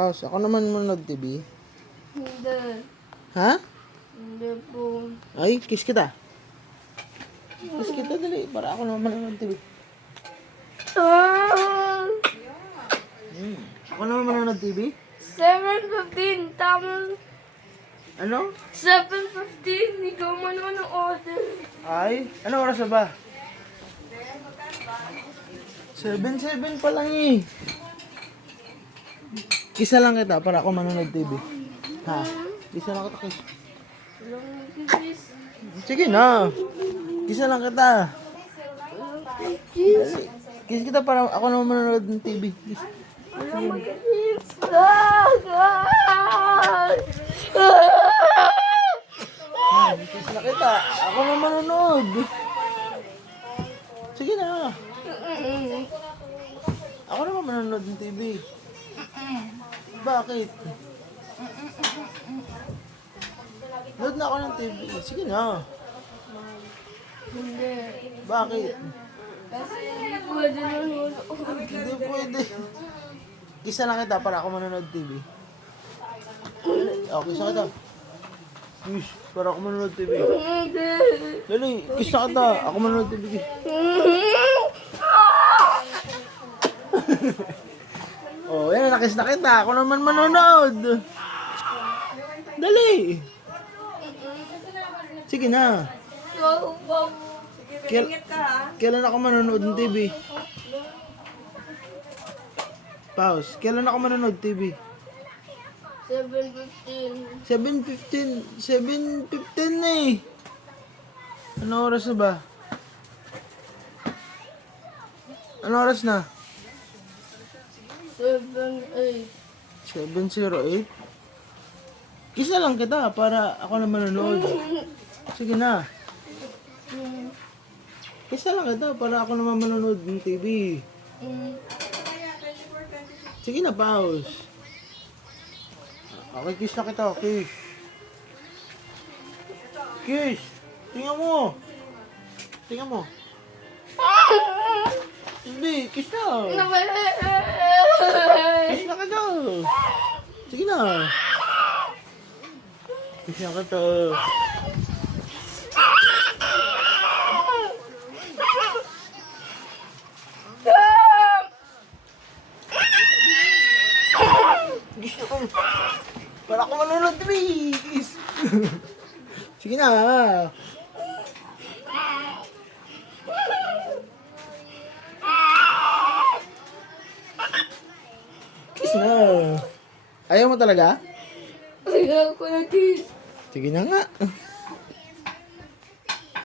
Pause. Ako naman manonood TV. Hindi. Ha? Hindi po. Ay, kiss kita. Kiss kita, dali. Para ako naman manonood TV. Ah! Ako naman manonood TV? 7:15. Tama. Ano? 7:15. Ikaw manonood. Ay, ano oras na ba? 7:07 pa lang eh. Kisa lang kita para ako manonood TV. Ha? Kisa lang kita, kiss. Walang kiss. Sige na. Kisa lang kita. Kiss. Kiss kita para ako naman manonood ng TV. Kiss. Walang kiss. Ah! Kiss na kita. Ako naman manonood. Sige na. Ako naman manonood ng TV. Bakit? Nood na ako ng TV. Sige na. Hindi. Bakit? Kasi hindi pwede nanonood. Hindi pwede. Kisa lang kita para ako manonood TV. Okay, kisa kita. Kiss, para ako manonood TV. Hindi. Dali, kiss na kita. Ako manonood TV. Oh, yan, nakiss na kita. Ako naman manonood. Dali. Sige na. Kailan ako manonood ng TV? Pause. Kailan ako manonood TV? 7:15. 7:15. 7:15 na eh. Ano oras na ba? Ano oras na? 7:08. 7:08? Kisa lang kita para ako na manonood. Sige na. Kisa lang kita para ako naman manonood ng TV. Sige na, pause. Okay, kiss na kita. Kiss. Kiss. Tingnan mo. Tingnan mo. Hindi, kiss na. Kiss na kita. Sige na. Kiss na kita. Kiss na kita. Para ako manonood, please. Sige na. Kiss na. Ayaw mo talaga? Ayaw ko na kiss. Sige na nga.